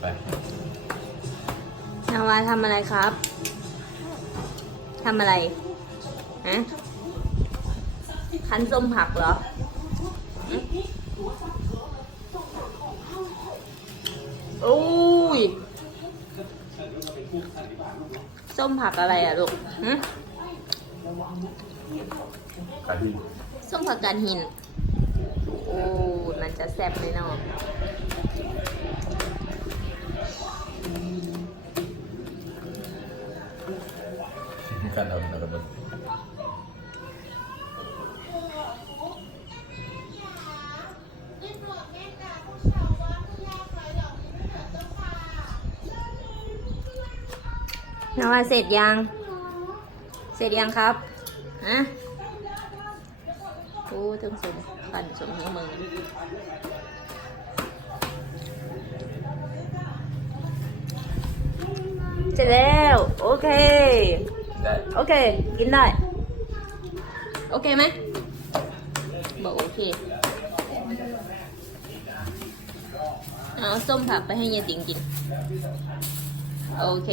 ไปนาวาทำอะไรครับทำอะไรฮะคั้นส้มผักเหรอหึอุ้ยส้มผักอะไรอะลูกฮะกะทิส้มผักกาดหิน โอ้ยมันจะแซ่บเลยเนาะกันเอาแล้วกันนาวาเสร็จยัง เสร็จยังครับ ฮะ โอ้ต้องสมปั่นสมทั้งมือเสร็จแล้ว โอเค โอเค กินได้ โอเคไหมบอกโอเค เอาส้มผักไปให้ยายติงกิน โอเค